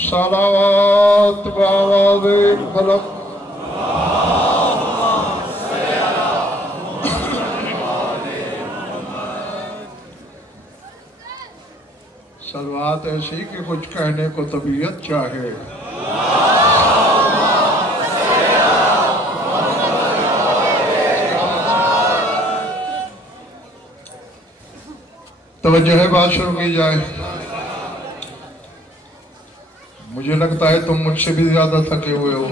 सलावत बावाज़िल क़लम सलवात ऐसी कि कुछ कहने को तबीयत चाहे। तवज्जो है, बात शुरू की जाए। मुझे लगता है तुम मुझसे भी ज्यादा थके हुए हो।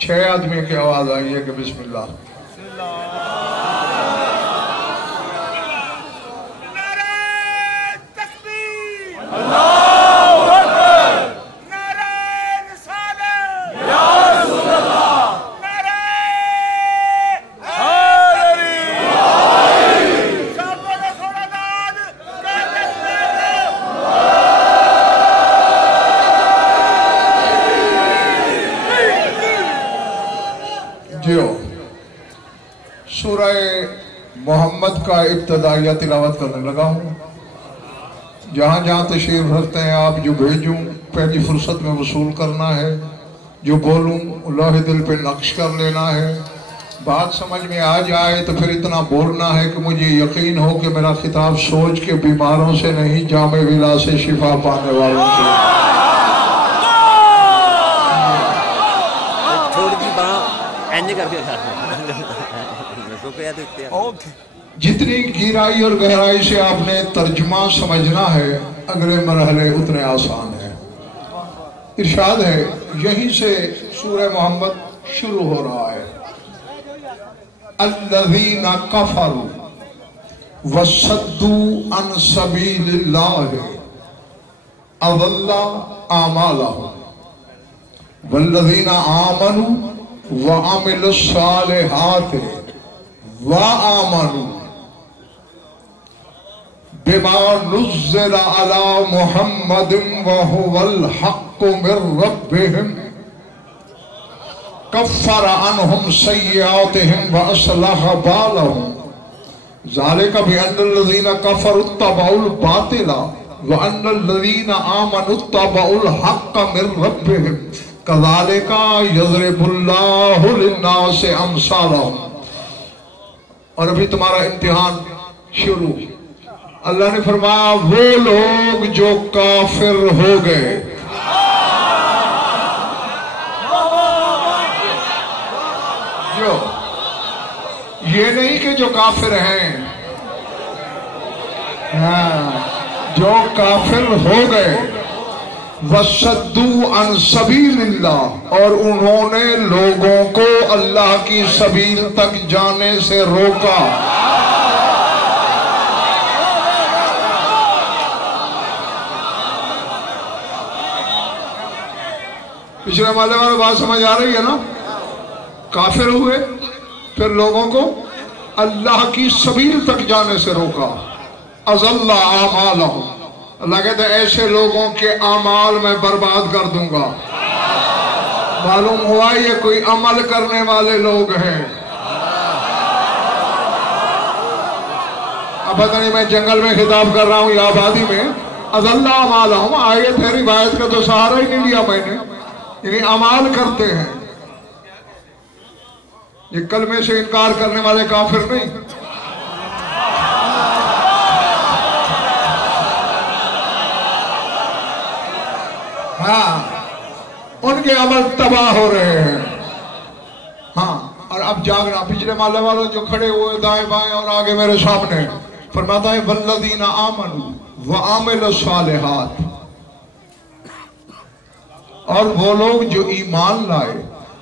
6 आदमी की आवाज आई है कि बिस्मिल्लाह। मोहम्मद का इब्तदाइया तिलावत करने लगा हूँ। जहाँ जहाँ तशरीफ रखते हैं आप, जो भेजूँ पहली फुर्सत में वसूल करना है, जो बोलूँ लोहे दिल पे नक्श कर लेना है। बात समझ में आ जाए तो फिर इतना बोलना है कि मुझे यकीन हो कि मेरा खिताब सोच के बीमारों से नहीं, जामे विला से शिफा पाने वालों से। जितनी गहराई और गहराई से आपने तर्जुमा समझना है, अगले मरहले उतने आसान है। इरशाद है, यहीं से सूरह मोहम्मद शुरू हो रहा है। अल्लज़ीना कफ़रू वसद्दू अन सबीलिल्लाह अज़ल्ला आमालहुम वल्लज़ीना आमनू व अमिलुस सालिहात व आमनू बिमा नुज़्ज़िला अला मुहम्मदिन व हुवल हक़्क़ु मिर रब्बिहिम कफ़्फ़रा अन्हुम सय्यातिहिम व असलह बालहुम ज़ालिका बिअन्नल्लज़ीना कफ़रू इत्तबऊल बातिला व अन्नल्लज़ीना आमनू इत्तबऊल हक़्क़ मिर रब्बिहिम कज़ालिका यज़रिबुल्लाहु लिन्नासि अमसालहुम। और अभी तुम्हारा इम्तिहान शुरू। अल्लाह ने फरमाया, वो लोग जो काफिर हो गए, जो ये नहीं कि जो काफिर हैं, हाँ, जो काफिर हो गए, वसद्दू अन सबीलिल्लाह, और उन्होंने लोगों को अल्लाह की सबील तक जाने से रोका। पिछले वाले वाली बात समझ आ रही है ना? काफिर हुए, फिर लोगों को अल्लाह की सबील तक जाने से रोका। अज़ल्ला आमालहुम, अल्लाह कहते ऐसे लोगों के अमाल में बर्बाद कर दूंगा। मालूम हुआ ये कोई अमल करने वाले लोग हैं। अब पता नहीं मैं जंगल में खिताब कर रहा हूँ या आबादी में। अज़ल्ला आमालहुम आयत है, रिवायत का तो सहारा ही नहीं लिया मैंने। यानी अमाल करते हैं, ये कलमे से इनकार करने वाले काफिर नहीं। हाँ, उनके अमल तबाह हो रहे हैं। हाँ, और अब जागना। पिछले माले वालों जो खड़े हुए दाएं बाएं और आगे मेरे सामने, फरमाता है वल्लज़ीना आमनू व अमिलुस सालिहात, और वो लोग जो ईमान लाए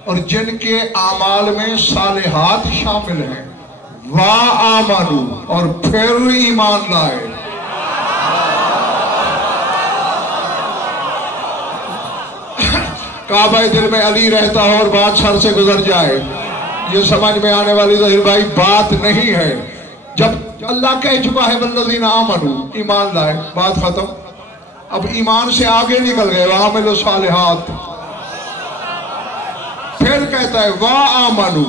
और जिनके आमाल में सालिहात शामिल हैं, वा आमनू, और फिर ईमान लाए। काबा दिल में अली रहता हो और बात सर से गुजर जाए, ये समझ में आने वाली ज़हीर भाई बात नहीं है। जब अल्लाह कह चुका है वल्लज़ीना आमनू, ईमान लाए, बात खत्म। अब ईमान से आगे निकल गए, वामिलुस सालिहात। फिर कहता है वाह आमनू,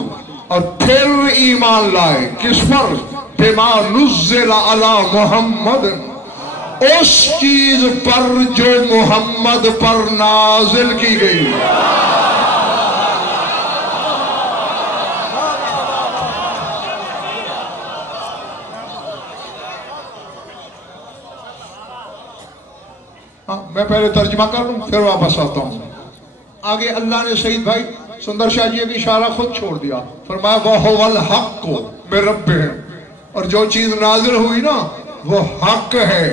और फिर ईमान लाए किस पर? बिमा नुज़्ज़िला अला मुहम्मद, उस चीज पर जो मोहम्मद पर नाजिल की गई। हाँ, मैं पहले तर्जमा कर लूं फिर वापस आता हूं। आगे अल्लाह ने शहीद भाई सुंदर शाह जी का इशारा खुद छोड़ दिया, फरमाया वहुवल हक़ मिन रब्बिहिम, और जो चीज नाजिल हुई ना वो हक है।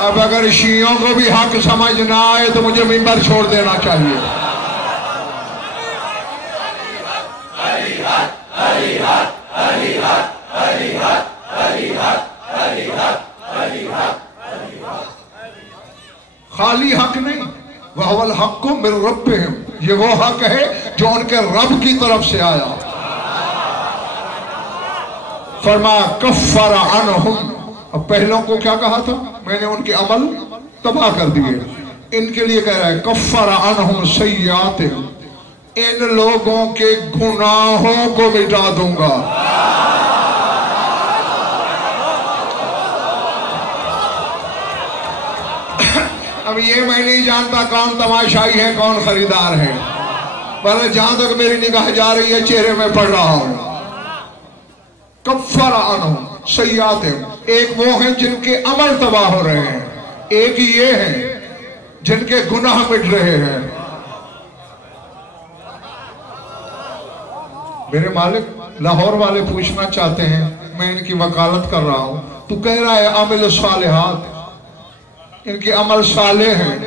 अब अगर शियों को भी हक समझ ना आए तो मुझे मिंबर छोड़ देना चाहिए। खाली हक नहीं, वहुवल हक़ मिन रब्बिहिम, ये वो हक है जो उनके रब की तरफ से आया। फरमाया कफ़्फ़र अन्हुम, अब पहलों को क्या कहा था? मैंने उनके अमल तबाह कर दिए। इनके लिए कह रहा है कफ़्फ़र अन्हुम सय्यातिहिम, इन लोगों के गुनाहों को मिटा दूंगा। अब ये मैं नहीं जानता कौन तमाशाई है कौन खरीदार है, पर जहां तक मेरी निगाह जा रही है चेहरे में पड़ रहा हूं। कफ़्फ़र अन्हुम सय्यातिहिम, एक वो हैं जिनके अमल तबाह हो रहे हैं, एक ये हैं जिनके गुनाह मिट रहे हैं। मेरे मालिक लाहौर वाले पूछना चाहते हैं, मैं इनकी वकालत कर रहा हूं, तू कह रहा है आमिल सालिहात, इनके अमल साले हैं,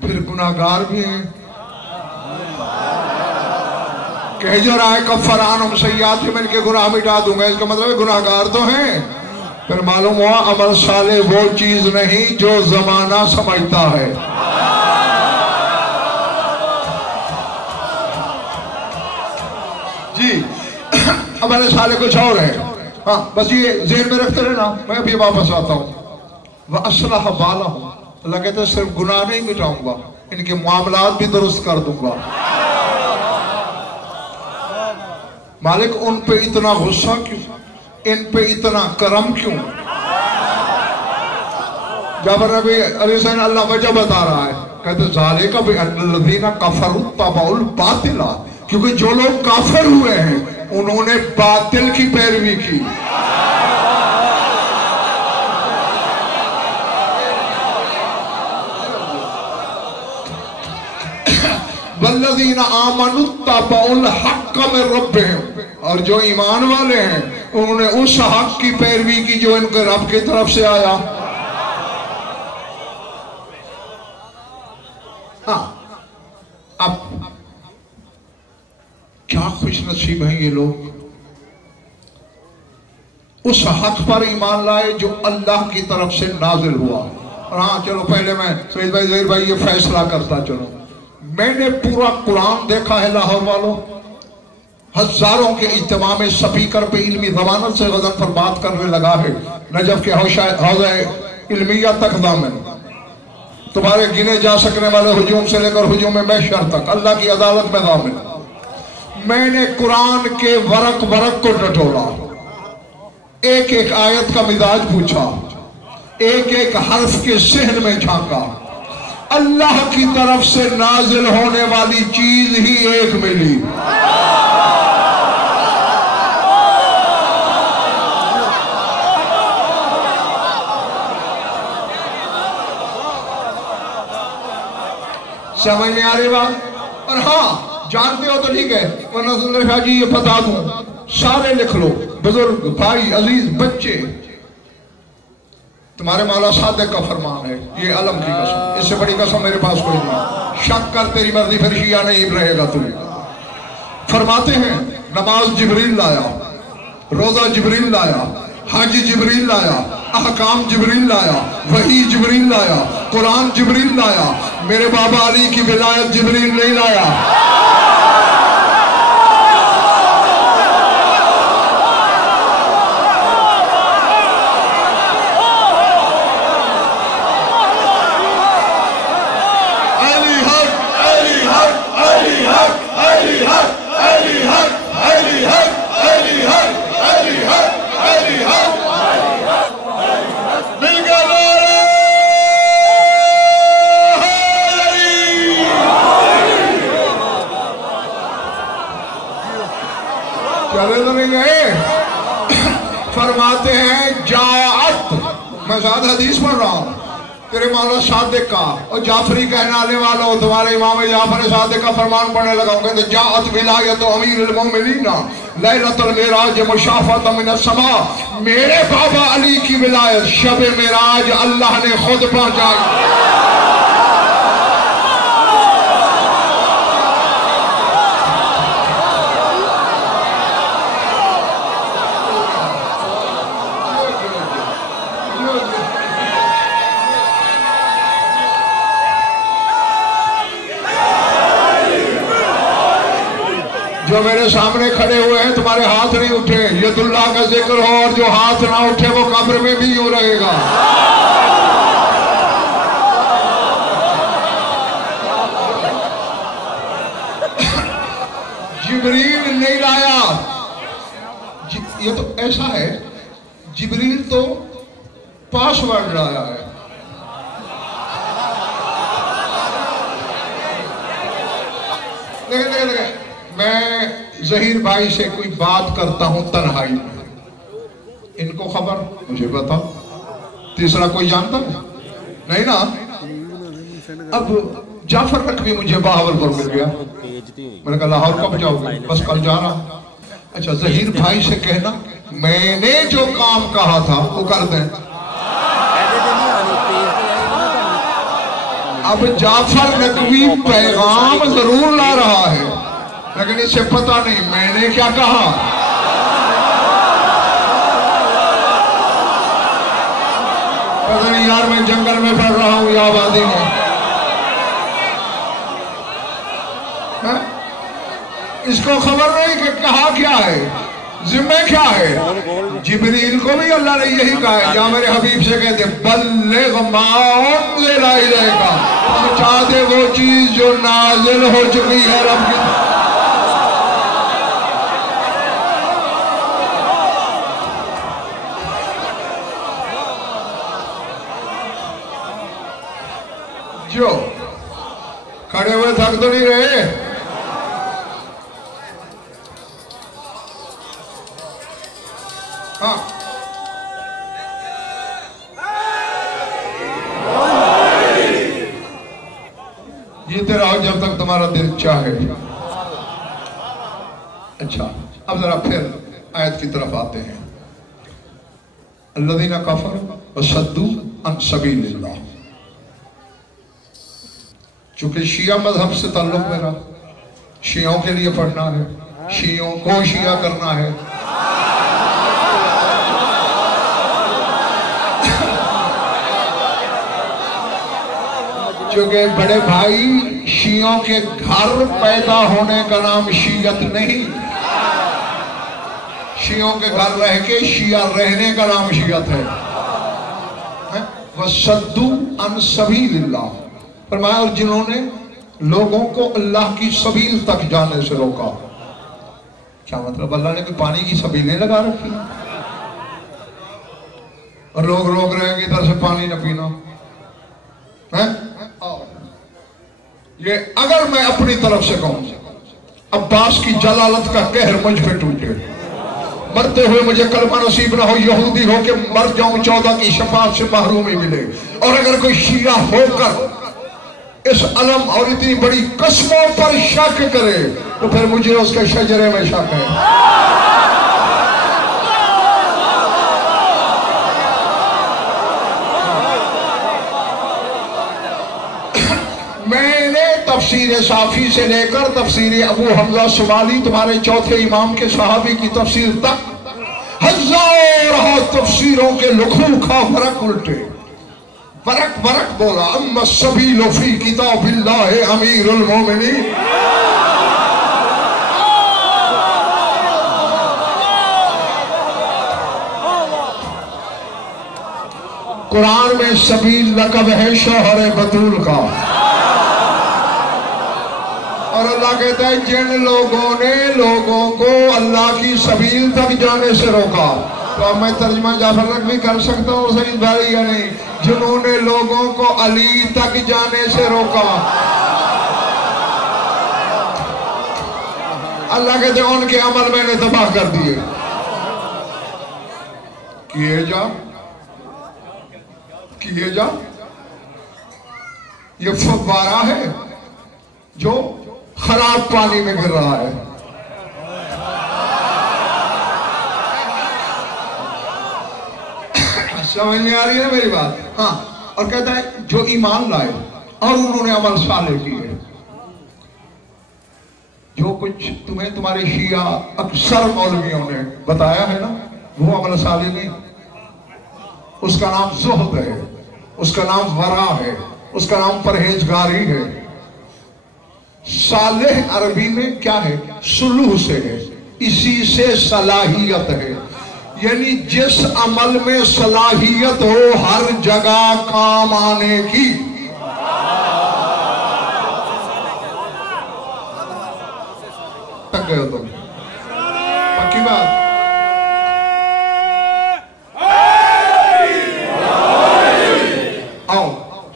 फिर गुनाहगार भी हैं। कह जो रहा है कफ़्फ़र अन्हुम सय्यातिहिम, इनके गुनाह मिटा दूंगा, इसका मतलब है गुनाहगार तो हैं। फिर मालूम हुआ अमल साले वो चीज नहीं जो जमाना समझता है। जी अमल साले कुछ और है। हाँ बस ये ज़हन में रखते रहना, मैं अभी वापस आता हूँ। वह असलह बालहुम, अल्लाह कहते हैं सिर्फ गुनाह नहीं मिटाऊंगा, इनके मामलात भी दुरुस्त कर दूंगा। मालिक उन पे इतना गुस्सा क्यों, इन पे इतना करम क्यों? जाबर नबी अलैहिस्सलाम अल्लाह वजह बता रहा है, कहते ज़ालिका बिअन्नल्लज़ीना कफ़रू तबउल बातिला, क्योंकि जो लोग काफिर हुए हैं उन्होंने बातिल की पैरवी की। वल्लज़ीना आमनु तबउल हक़्क़ मिन रब्बिहिम, और जो ईमान वाले हैं उन्होंने उस हक की पैरवी की जो इनके रब की तरफ से आया। हाँ अब क्या खुश नसीब है ये लोग, उस हक पर ईमान लाए जो अल्लाह की तरफ से नाजिल हुआ। और हाँ चलो पहले मैं सईद भाई ज़हीर भाई ये फैसला करता चलो, मैंने पूरा कुरान देखा है लाहौर वालों, हजारों के इज्तिमा में स्पीकर पे इल्मी ज़मानत से गज़न पर बात करने लगा है, नजफ के हौज़ा इल्मिया तक दामन, तुम्हारे गिने जा सकने वाले हुजूम से लेकर हुजूम महशर तक अल्लाह की अदालत में दामन। मैंने कुरान के वरक वरक को टटोला, एक एक आयत का मिजाज पूछा, एक एक हर्फ के सहन में झांका, अल्लाह की तरफ से नाजिल होने वाली चीज ही एक मिली। समझ में आ रही बात? और हाँ जानते हो तो ठीक है, वरना सुंदर शाह जी ये बता दूं, सारे लिख लो, बुजुर्ग भाई अजीज बच्चे, तुम्हारे मौला सादिक का फरमान है, ये अलम की कसम, इससे बड़ी कसम मेरे पास कोई नहीं। शक कर तेरी मर्जी फिर शिया नहीं रहेगा तुम्हें। फरमाते हैं नमाज जिब्रील लाया, रोजा जिब्रील लाया, हज जिब्रील लाया, अहकाम जिब्रील लाया, वही जिब्रील लाया, कुरान जिब्रील लाया, मेरे बाबा अली की विलायत जिब्रील नहीं लाया। मैं साथ हदीस पढ़ रहा हूँ तेरे मौला सादिक का और जाफरी कहने वाला हो तुम्हारे इमाम जाफर सादिक का फरमान पढ़ने लगा हूँ। कहते जाअत विलायत अमीरुल मोमिनीन लैलतुल मिराज मुशाफत मिन समा, मेरे बाबा अली की विलायत शब मिराज अल्लाह ने खुद पहुंचाई। जो मेरे सामने खड़े हुए हैं तुम्हारे हाथ नहीं उठे, यदुल्लाह का जिक्र हो, और जो हाथ ना उठे वो कब्र में भी यूं रहेगा। जिब्रील नहीं लाया, ये तो ऐसा है, जिब्रील तो पासवर्ड लाया है। देखे मैं जहीर भाई से कोई बात करता हूं तन्हाई में, इनको खबर, मुझे बताओ, तीसरा कोई जानता नहीं ना। अब जाफर नकवी मुझे बहावलपुर मिल गया, मैंने कहा लाहौर कब जाओगे? बस कल जा रहा। अच्छा, जहीर भाई से कहना मैंने जो काम कहा था वो कर दें। अब जाफर नकवी पैगाम जरूर ला रहा है, लेकिन इसे पता नहीं मैंने क्या कहा। पता नहीं यार, मैं जंगल में पढ़ रहा हूं या आबादी में। इसको खबर नहीं कि कहा क्या है, जिम्मे क्या है। जिब्रील को भी अल्लाह ने यही कहा है, या मेरे हबीब से कहते बल्लिग मा उनज़िला इलैका, पहुंचा दे वो चीज जो नाजिल हो चुकी है रब की। जो खड़े हुए थक तो नहीं रहे? हाँ, जीते रहो जब तक तुम्हारा दिल चाहे। अच्छा, अब जरा फिर आयत की तरफ आते हैं। अल्लज़ीना कफ़रू व सद्दू अन सबीलिल्लाह। चूंकि शिया मजहब से ताल्लुक मेरा, शियों के लिए पढ़ना है, शियों को शिया करना है। क्योंकि बड़े भाई, शियों के घर पैदा होने का नाम शियत नहीं, शियों के घर रह के शिया रहने का नाम शियत है। वसद्दू अन सबीलिल्लाह फरमाया, और जिन्होंने लोगों को अल्लाह की सबील तक जाने से रोका। क्या मतलब? अल्लाह ने कोई पानी की सबीलें लगा रखी और लोग रोक रहे हैं कि इधर से पानी न पीना है। ये अगर मैं अपनी तरफ से कहूं, अब्बास की जलालत का कहर मुझ पे टूटे, मरते हुए मुझे कलमा नसीब ना हो, यहूदी हो के मर जाऊं, 14 की शफाअत से महरूमी मिले। और अगर कोई शिया होकर इस अलम और इतनी बड़ी कस्मों पर शक करे तो फिर मुझे उसके शजरे में शक है। मैंने तफसीर साफी से लेकर तफसीर अबू हमजा सुमाली, तुम्हारे चौथे इमाम के सहाबी की तफसीर तक, हजारों तफसीरों के लुखू खा फरक उल्टे बरक बरक बोला। अम्मा सबील फी किताबिल्लाह अमीरुल मोमिनीन। कुरान में सबील लक़ब है शौहर बतूल का, और अल्लाह कहता है जिन लोगों ने लोगों को अल्लाह की सबील तक जाने से रोका। तो अब मैं तर्जुमा जाफर नकवी कर सकता हूँ सईद भाई या नहीं? जिन्होंने लोगों को अली तक जाने से रोका, अल्लाह कहते हैं उनके अमल मैंने तबाह कर दिए। किए जा किए जा। ये फव्वारा है जो खराब पानी में गिर रहा है। समझ नहीं आ रही है मेरी बात? हाँ। और कहता है जो ईमान लाए और उन्होंने अमल साले किए। जो कुछ तुम्हें तुम्हारे शिया अक्सर मौलवियों ने बताया है ना, वो अमल साले नहीं। उसका नाम ज़ुहद है, उसका नाम वरा है, उसका नाम परहेजगारी है। सालेह अरबी में क्या है? सुलूह से है, इसी से सलाहियत है। यानी जिस अमल में सलाहियत हो हर जगह काम आने की। तक गए हो तुम? पक्की बात? आओ,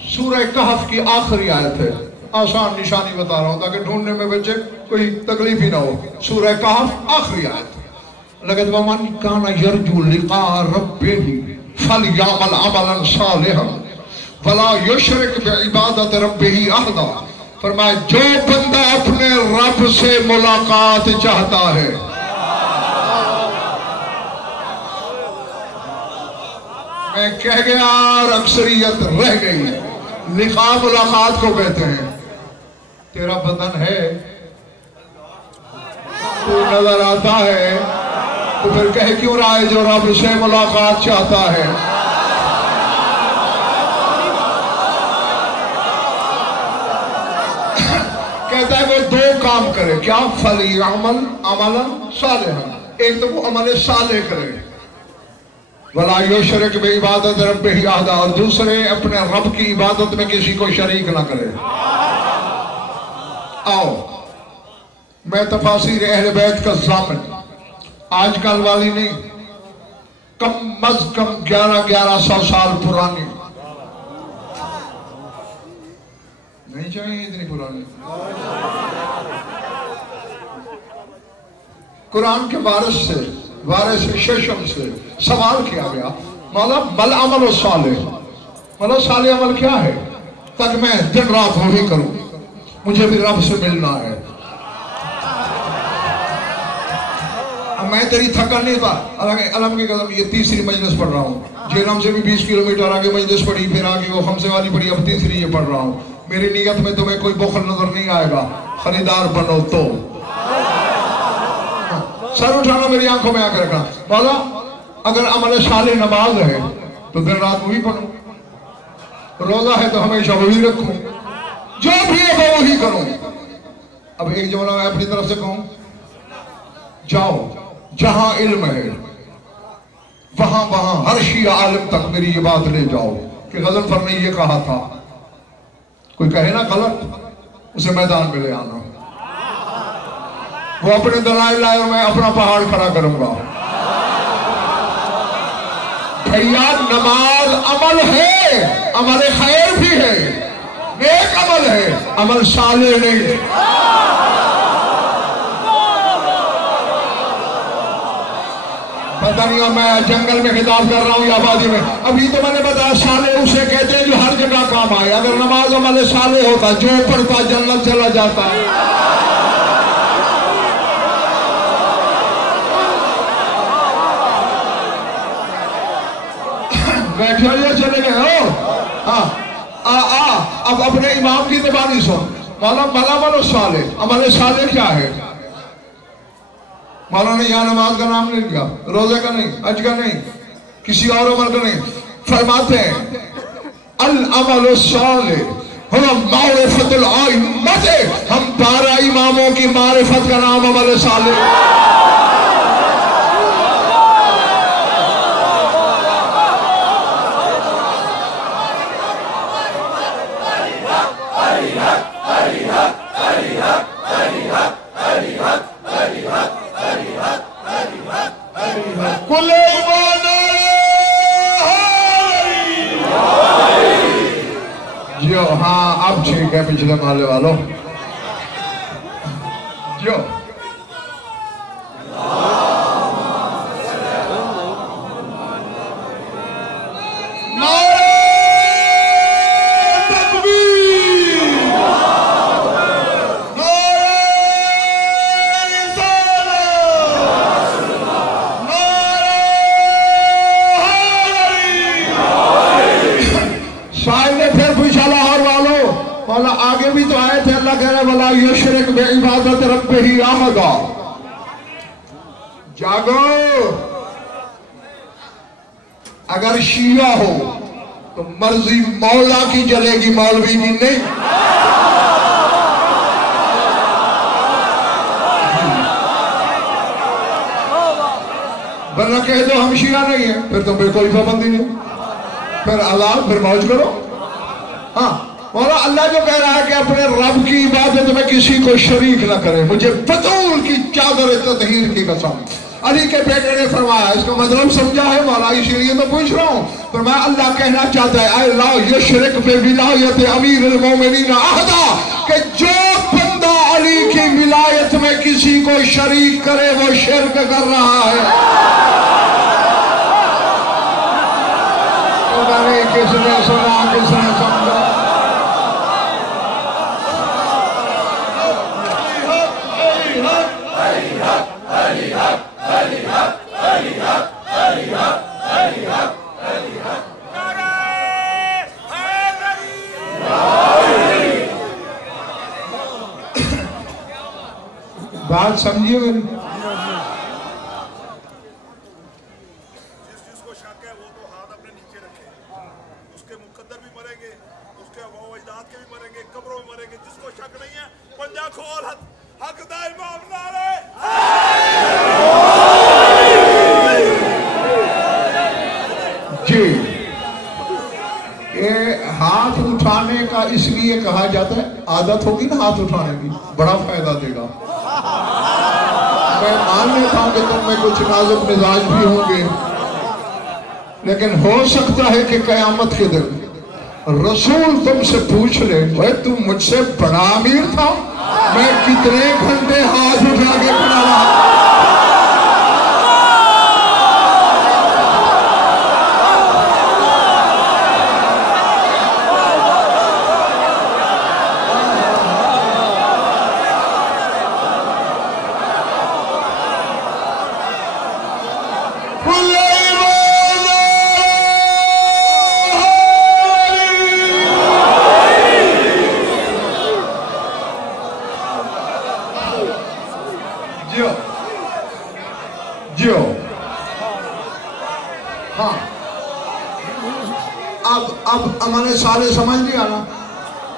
सूरह कहफ की आखिरी आयत है। आसान निशानी बता रहा हूं ताकि ढूंढने में बच्चे कोई तकलीफ ही ना हो। सूरह कहफ आखिरी आयत। लगत वमन काना यरजू लिका रब्बिही फलयामल अमलन सालिहन वला युशरिक बिइबादत रब्बिही अहदा। फरमाया जो बंदा अपने रब से मुलाकात चाहता है, मैं कह गया और अक्सरियत रह गई। लिका मुलाकात को कहते हैं। तेरा बदन है, तू नजर आता है, तो फिर कह क्यों रहा है जो रब से मुलाकात चाहता है? कहता है वो दो काम करे। क्या? फलियामल अमलन सालिहन। एक तो वो अमल सालेह करे, वला युशरिक बिइबादत रब्बिही अहदा, और दूसरे अपने रब की इबादत में किसी को शरीक ना करे। आओ, मैं तफासीर अहले बैत का ज़ामिन, आजकल वाली नहीं, कम अज कम 1100 साल पुरानी नहीं चाहिए, इतनी पुरानी। कुरान के वारिस शेषम से सवाल किया गया, मौला बल अमल साले, मौला साले अमल क्या है? तक मैं दिन रात वही करूं, मुझे भी रब से मिलना है। मैं तेरी थकन नहीं था। अलम की कदम, ये तीसरी मजलिस पढ़ रहा हूँ। जेलम से भी 20 किलोमीटर आगे मजलिस पढ़ी, फिर आगे वो हमसे वाली पढ़ी, अब तीसरी ये पढ़ रहा हूँ। मेरी नीयत में तुम्हें कोई बुखल नजर नहीं आएगा, खरीदार बनो तो। सर उठाना, मेरी आंखों में आकर रखना। मौला अगर अमल साले नमाज है तो दिन रात वही पढ़ूं, रोजा है तो हमेशा वही रखूं, जो भी है वो वही करूं। अब एक जुमला मैं अपनी तरफ से कहूं, जाओ जहां इल्म है वहां वहां हर शिया आलिम तक मेरी ये बात ले जाओ कि गज़नफ़र ने ये कहा था। कोई कहे ना गलत, उसे मैदान में ले आना। वो अपने दलाइल लाए और मैं अपना पहाड़ खड़ा करूंगा। भैया नमाज अमल है, अमल खैर भी है, नेक अमल है, अमल साले नहीं। पता नहीं मैं जंगल में खिताब कर रहा हूँ या आबादी में। अभी तो मैंने बताया साले उसे कहते हैं जो हर जगह काम आए। अगर नमाज अमल साले होता, जो पढ़ता जन्नत चला जाता। बैठे हो चले गए हो? अब अपने इमाम की ज़बानी सुन। मौला अमल साले, अमल साले क्या है? मौला ने यहाँ नमाज का नाम नहीं लिया, रोजे का नहीं, हज का नहीं, किसी और अमल का नहीं। फरमाते हैं अल अमल सालिह हम मारिफतुल आइम्मत, हम 12 इमामों की मारिफत का नाम अमल सालिह। जो हाँ अब ठीक है, पिछले माले वालों जो नारे फिर पूछा लाहौर वालों, मौला आगे भी तो आए थे, अल्लाह कह रहा वला युशरिक बिइबादत रब्बिही अहदा। जागो, अगर शिया हो तो मर्जी मौला की चलेगी, मौलवी की नहीं। वरना कह दो हम शिया नहीं है, फिर तुम पे कोई पाबंदी नहीं, फिर आजाद, फिर मौज करो। हाँ, मौला अल्लाह जो कह रहा है कि अपने रब की इबादत में किसी को शरीक ना करे, मुझे फतूल की चादर ततहीर की कसम। अली के बेटे ने फरमाया, इसका मतलब समझा है मौला, इसीलिए मैं पूछ रहा हूँ। फरमाया अल्लाह कहना चाहता है ला युशरिक बिविलायत अमीरुल मोमिनीन अहदा, कि जो बंदा अली की विलायत में किसी को शरीक करे वो शिर्क कर रहा है। किसने सुना, किसने समझा? बात समझिए मेरी। जिसको शक है वो तो हाथ अपने नीचे रखे, उसके मुकद्दर भी मरेंगे, उसके वो अजदाद के भी मरेंगे, कब्रों में मरेंगे। जिसको शक नहीं है पंजा खोल, हक दा इमाम नारे। जी, ये हाथ उठाने का इसलिए कहा जाता है, आदत होगी ना हाथ उठाने की, बड़ा फायदा देगा। मैं मान लेता हूं कि तुम में कुछ नाजुक मिजाज भी होंगे, लेकिन हो सकता है कि कयामत के दिन रसूल तुमसे पूछ ले, भाई तू मुझसे बड़ा अमीर था, मैं कितने घंटे हाथ उठा के खड़ा रहा। जियो, हाँ, अब हमारे सारे समझ नहीं आना।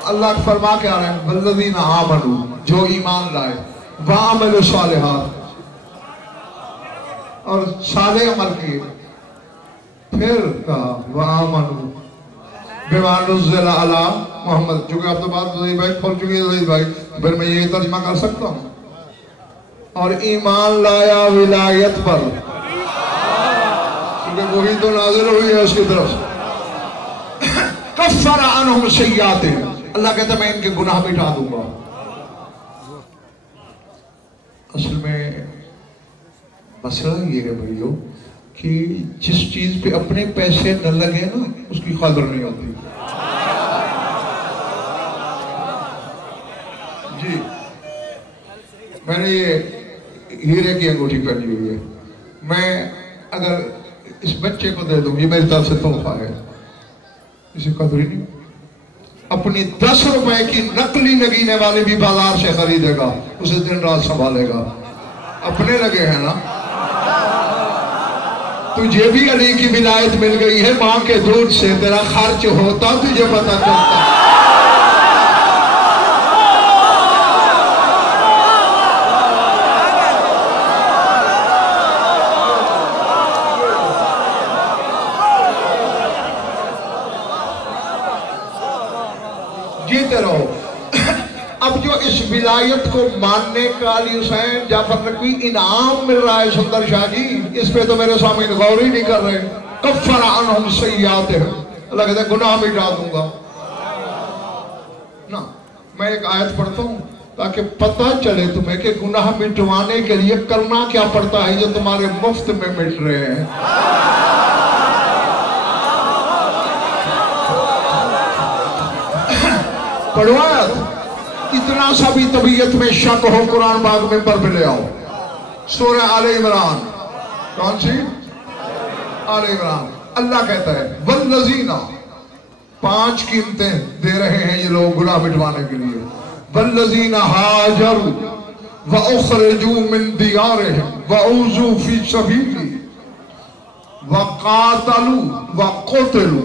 अल्लाह फरमा के आ रहे हैं वल्लज़ीना आमनू, जो ईमान लाए, वअमिलु सालिहात, और साले अमल किए। फिर कहा वआमनू बिमा नुज़्ज़िला अला मोहम्मद, चूंकि आप तो बात ज़हीद भाई खोल चुकी है, ज़हीद भाई, फिर मैं ये तर्जुमा कर सकता हूँ। और ईमान लाया विलायत पर, क्योंकि वही तो नाज़िल हुई है उसकी तरफ से। कफ़्फ़र अन्हुम सय्यातिहिम, अल्लाह कहता मैं इनके गुनाह मिटा दूंगा। असल में मसला ये है भाइयों कि जिस चीज पे अपने पैसे न लगे ना, उसकी कदर नहीं होती। जी, मैंने ये हीरे की अंगूठी पहनी हुई है, मैं अगर इस बच्चे को दे दूं, ये मेरी तरफ से तोहफा है, इसे कदर ही नहीं। अपनी 10 रुपए की नकली नगीने वाले भी बाजार से खरीदेगा, उसे दिन रात संभालेगा। अपने लगे हैं ना। तुझे भी अली की विलायत मिल गई है, मां के दूध से तेरा खर्च होता, तुझे पता चलता। जीते रहो। अब जो इस विलायत को मानने का अली हुसैन जाफर नकवी इनाम मिल रहा है सुंदर शाह जी, इस पे तो मेरे सामने गौर ही नहीं कर रहे। कफ़्फ़र अन्हुम सय्यातिहिम, अल्लाह कहता है गुनाह मिटा दूंगा ना। मैं एक आयत पढ़ता हूँ ताकि पता चले तुम्हें कि गुनाह मिटवाने के लिए करना क्या पड़ता है, जो तुम्हारे मुफ्त में मिट रहे हैं। पढ़वा इतना सा भी तबीयत में शक हो, कुरान पाक में पर ले आओ। सूरह आले इमरान, कौन सी? आले इमरान। अल्लाह कहता है वल्लज़ीना, 5 कीमतें दे रहे हैं ये लोग गुनाह मिटवाने के लिए। वल्लज़ीना हाजरू व उखरिजू मिन दियारिहिम व उज़ू फी सबीली व क़ातलू व क़ुतिलू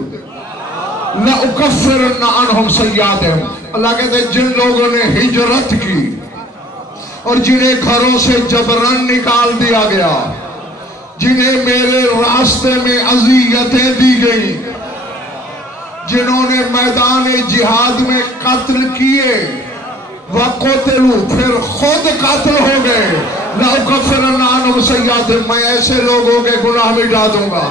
ला उकफ्फिरन्ना अन्हुम सय्यातिहिम। अल्लाह कहते हैं जिन लोगों ने हिजरत की और जिन्हें घरों से जबरन निकाल दिया गया, जिन्हें मेरे रास्ते में अज़ियतें दी गई, जिन्होंने मैदान जिहाद में कत्ल किए, वक़ुतिलू फिर खुद कत्ल हो गए, ला उकफ्फिरन्ना अन्हुम सय्यातिहिम, मैं ऐसे लोगों के गुनाह मिटा दूंगा।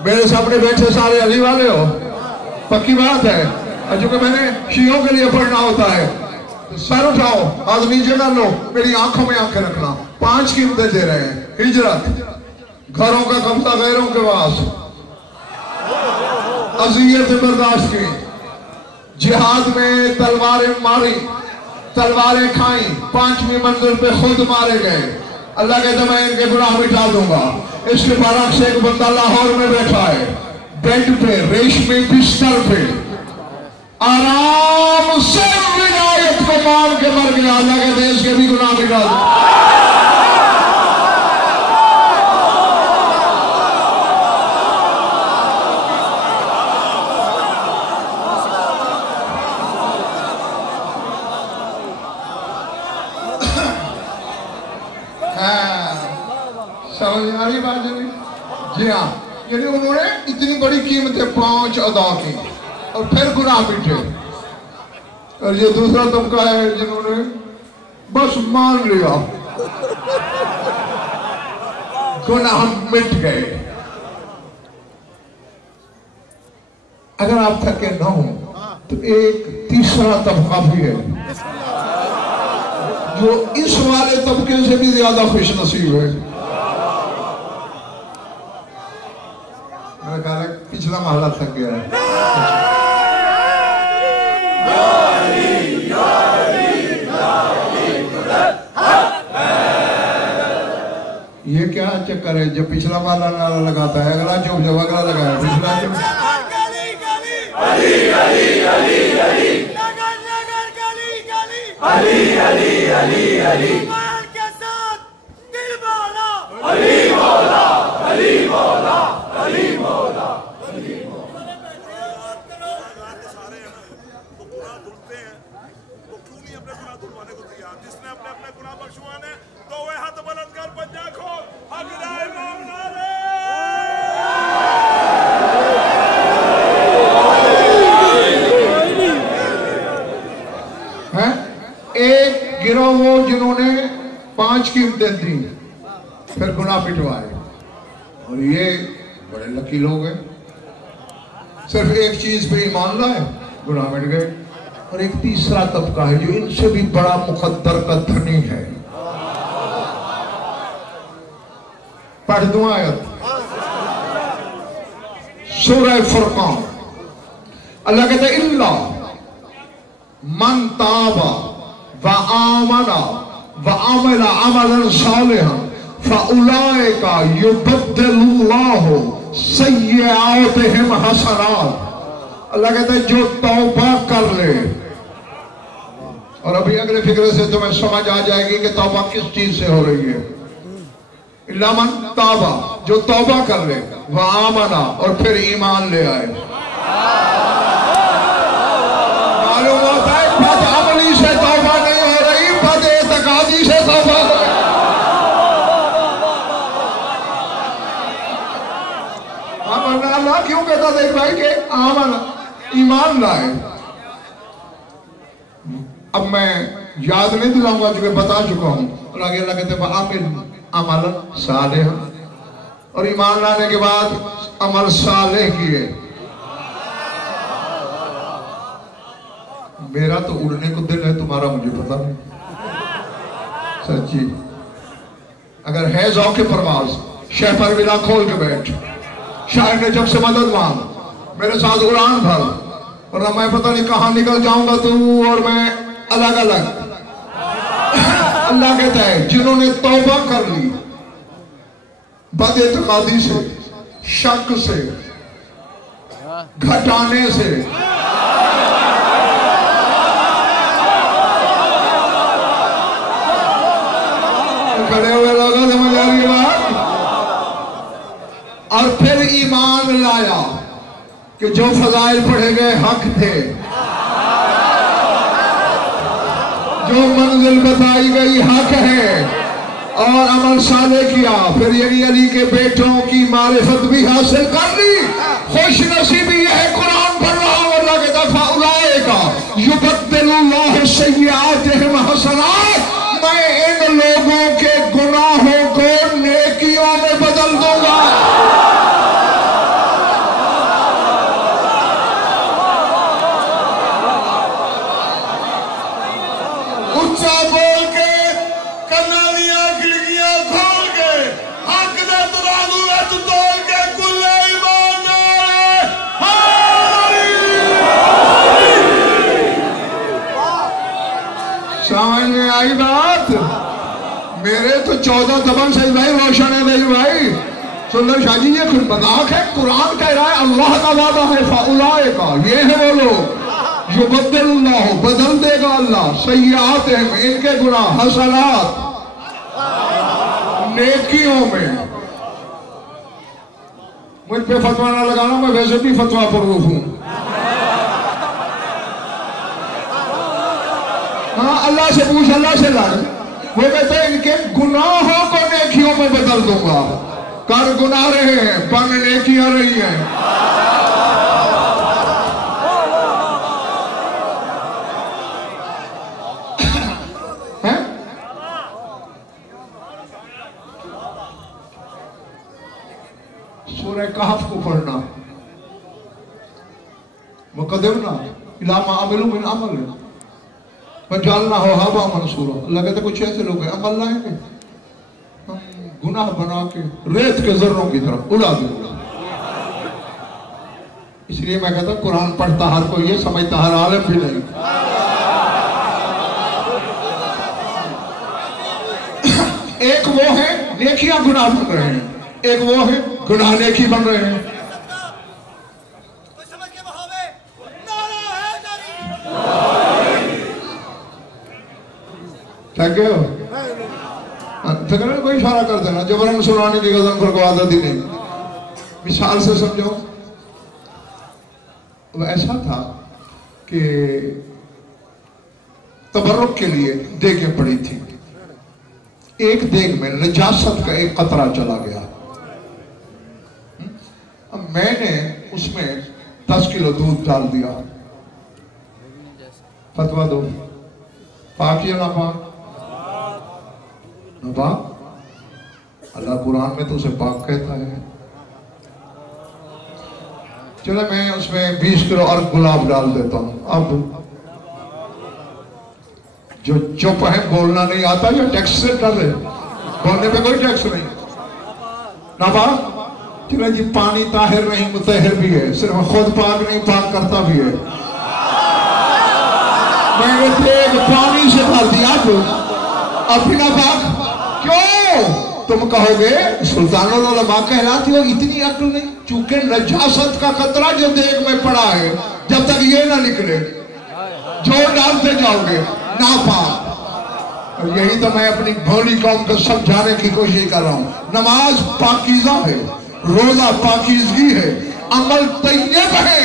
मेरे सामने बैठे सारे अली वाले हो, पक्की बात है, जो कि मैंने शियों के लिए पढ़ना होता है। सर उठाओ, हाथ नीचे कर लो, मेरी आंखों में आंखें रखना। 5 कीमतें दे रहे हैं। हिजरत, घरों का कब्जा गैरों के पास, अज़ियत बर्दाश्त की, जिहाद में तलवारें मारी, तलवारें खाई, 5वीं मंजिल पे खुद मारे गए। अल्लाह कहता मैं इनके गुनाह मिटा दूंगा। इसके बरक्स एक बंदा लाहौर में बैठा है, बेड पे, रेशमी बिस्तर पे, आराम से विलायत को मान के मर गया। अल्लाह कहते हैं इसके भी गुनाह मिटा दूंगा। समझ आ रही बात नहीं? जी हाँ, यानी उन्होंने इतनी बड़ी कीमतें 5 अदा की और फिर गुनाह मिटे। और ये दूसरा तबका है जिन्होंने बस मान लिया, गुनाह मिट गए। अगर आप थके ना हो तो एक तीसरा तबका भी है जो इस वाले तबके से भी ज्यादा खुश नसीब है। मेरा ख्याल है पिछला महला थक गया है। ये क्या चक्कर है, जब पिछला महला नारा लगाता है अगला चुप, जब अगला लगाया पिछला चुप। जिसने अपने अपने गुनाह बख्शवाने तो वह हाथ बुलंद कर पंजा खोल, हक दाए इमाम नारे। हैं एक गिरोह वो जिन्होंने 5 कीमतें दी फिर गुनाह मिटवाए, और ये बड़े लकी लोग हैं, सिर्फ एक चीज पे ईमान लाए गुनाह मिट गए। और एक तीसरा तबका है जो इनसे भी बड़ा मुकद्दर का धनी है। पढ़ दूं आयत सूरह फुरकान। अल्लाह कहता है इल्ला मन ताबा व आमना व अमला अमलन सालिहन फउलाइका युबद्दिलुल्लाहु सय्यिआतिहिम हसनात। अल्लाह कहता है जो तौबा कर ले, और अभी अगले फिक्रे से तुम्हें समझ आ जाएगी कि तौबा किस चीज से हो रही है। इल्ला मन ताबा, जो तौबा कर ले, व आमना और फिर ईमान ले आए। मालूम होता है बद अमली से तौबा नहीं हो रही, बद एतकादी से तौबा हो रही। अल्लाह क्यों कहता देख भाई के आमना, ईमान लाए। अब मैं याद नहीं दिलाऊंगा क्योंकि बता चुका हूं। और आगे अल्लाह कहते हैं अमल सालेह, और ईमान लाने के बाद अमल सालेह किए। मेरा तो उड़ने को दिल है, तुम्हारा मुझे पता नहीं सच्ची। अगर है ज़ौक़े परवाज़, शह पर विला खोल के बैठ, शायर ने जब से मदद मांग, मेरे साथ उड़ान भर, वरना मैं पता नहीं कहां निकल जाऊंगा तू और मैं अलग अलग। अल्लाह कहता है जिन्होंने तौबा कर ली बदइत्कादी से, शक से, घटाने से, खड़े हुए लोगों समझ आ रही बात, और फिर ईमान लाया कि जो फजाइल पढ़े गए हक थे, जो मंजिल बताई गई हक है, और अमल साले किया, फिर यही अली के बेटों की मारिफत भी हासिल कर ली। खुश नसीबी है कुरान पढ़ रहा हूं, अल्लाह के दफा उलाएगा युबद्दिलुल्लाहु सय्यिआतिहिम हसनात, मैं इन लोगों के गुनाहों को नेकियों में बदल दूंगा। उच्चा बोल के कनालियां खिड़कियां खोल के हक दे तराजू विच तोल के कुल्ले ईमान नाल समझ में आई बात? मेरे तो 14 दबंग से भाई रोशन है नहीं भाई। सुन लो शाह जी, ये खुद मजाक है। कुरान कह रहा है अल्लाह का वादा है फाउलाए का, ये है वो लोग युबद्दिलुल्लाह, बदल देगा अल्लाह, सय्यिआतिहिम, इनके गुनाह, हसनात, नेकियों में। मुझ पे फतवा ना लगाना, मैं वैसे भी फतवा प्रूफ हूं। हाँ, अल्लाह से पूछ, अल्लाह से लड़। वो कहते हैं इनके गुनाहों को नेकियों में बदल दूंगा। कर गुनाह रहे हैं, बन नेकियां रही हैं। सूरह कहफ को पढ़ना, मुकद्दमना इलामा अमलु मिन अमल वजालना हो हबा मंसूरा। अल्लाह कहते कुछ ऐसे लोग हैं अमल लाएंगे, हम गुनाह बना के रेत के जर्रों की तरफ उड़ा देंगे। इसलिए मैं कहता कुरान पढ़ता हर कोई ये समझता हर आलिम भी नहीं। एक वो है नेकियां गुनाह बन रहे हैं, एक वो है गुनाह नेकी बन रहे हैं। Thank you. फिक्र कोई इशारा कर देना, जबरन सुनाने की गजन पर कोई आदत ही नहीं। मिसाल से समझो, वो ऐसा था कि तबर्रुक के लिए देखें पड़ी थी। एक देग में नजासत का एक कतरा चला गया। अब मैंने उसमें 10 किलो दूध डाल दिया। फतवा दो, पाक या नापाक? नापाक। अल्लाह कुरान में तो उसे पाक कहता है। चलो मैं उसमें 20 किलो और गुलाब डाल देता हूं। अब जो चुप है, बोलना नहीं आता, जो टैक्स से डर है, बोलने पे कोई टैक्स नहीं। नापाक। चलो जी, पानी ताहिर नहीं मुतहर भी है, सिर्फ खुद पाक नहीं पाक करता भी है। मैंने तेज पानी से डाल दिया, अब बिना पाक क्यों? तुम कहोगे सुल्तानुल उलमा कहलाती हो, इतनी अक्ल नहीं। चूंकि नजासत का कतरा जो देग में पड़ा है, जब तक ये ना निकले जो डालते जाओगे नापाक। यही तो मैं अपनी भोली कौम को समझाने की कोशिश कर रहा हूं। नमाज पाकीज़ा है, रोजा पाकीज़गी है, अमल तैयब है,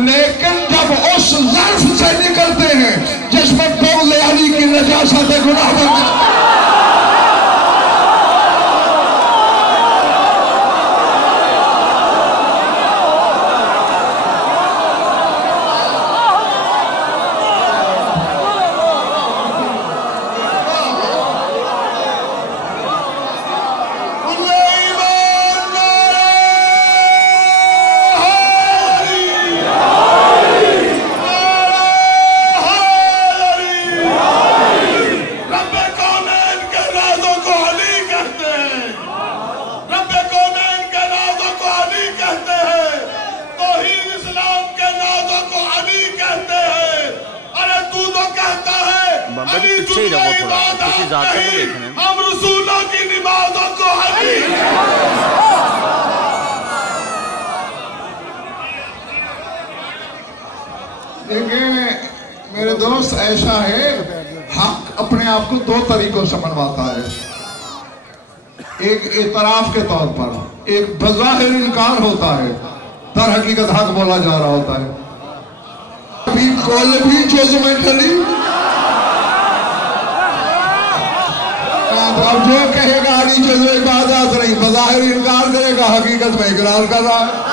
लेकिन जब उस ज़र्फ से निकलते हैं जिसमें बौल अली की नजासत गुनाह बन पीछे ही रहो थोड़ा, किसी ज़्यादा को देखना है। हम रसूलों की नमाजों को देखिए मेरे दोस्त, ऐसा है हक अपने आप को दो तरीकों से मनवाता है। एक इतराफ के तौर पर, एक बज़ाहिर इनकार होता है, दर हकीकत हक बोला जा रहा होता है। अभी कॉल भी जजमेंटली, अब जो कहेगा अली जज्बे इबादत नहीं, बज़ाहिर इनकार करेगा, हकीकत में इकरार कर रहा है।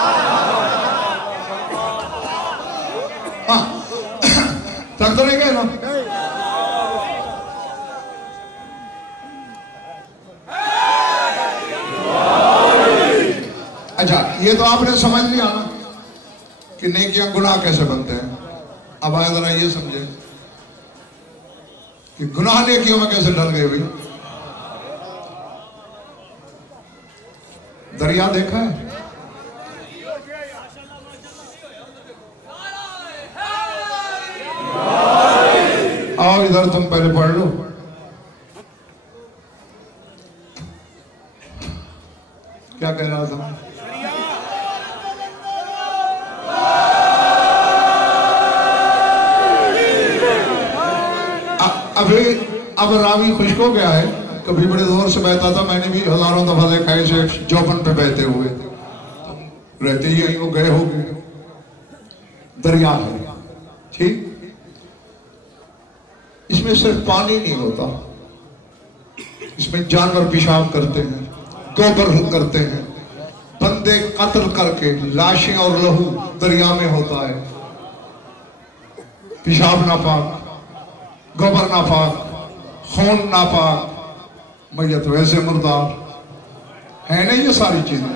तक तो नहीं गए ना। अच्छा, ये तो आपने समझ लिया ना कि नेकियां गुनाह कैसे बनते हैं। अब आए जरा ये समझे कि गुनाह नेकियों में कैसे ढल गए। भाई दरिया देखा है? आओ इधर, तुम पहले पढ़ लो। क्या कह रहा था? अब रावी खुश्क हो गया है। कभी बड़े जोर से बहता था, मैंने भी हजारों दफा देखा है इसे जोबन पे बहते हुए। रहते ही वो गए हो गए। दरिया है, ठीक। इसमें सिर्फ पानी नहीं होता, इसमें जानवर पेशाब करते हैं, गोबर करते हैं, बंदे कत्ल करके लाशें और लहू दरिया में होता है। पेशाब नापाक, गोबर नापाक, खून नापाक, मैयत वैसे मुर्दार है नहीं ये सारी चीजें।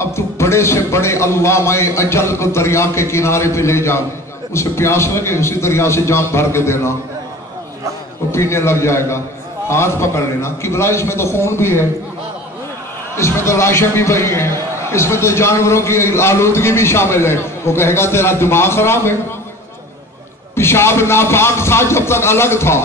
अब तू बड़े से बड़े अल्लामाए अजल को दरिया के किनारे पे ले जा, उसे प्यास लगे उसी दरिया से जाम भर के देना, वो पीने लग जाएगा। हाथ पकड़ लेना कि भला इसमें तो खून भी है, इसमें तो लाशें भी बही हैं, इसमें तो जानवरों की आलूदगी भी शामिल है। वो कहेगा तेरा दिमाग खराब है। पेशाब नापाक था जब तक अलग था,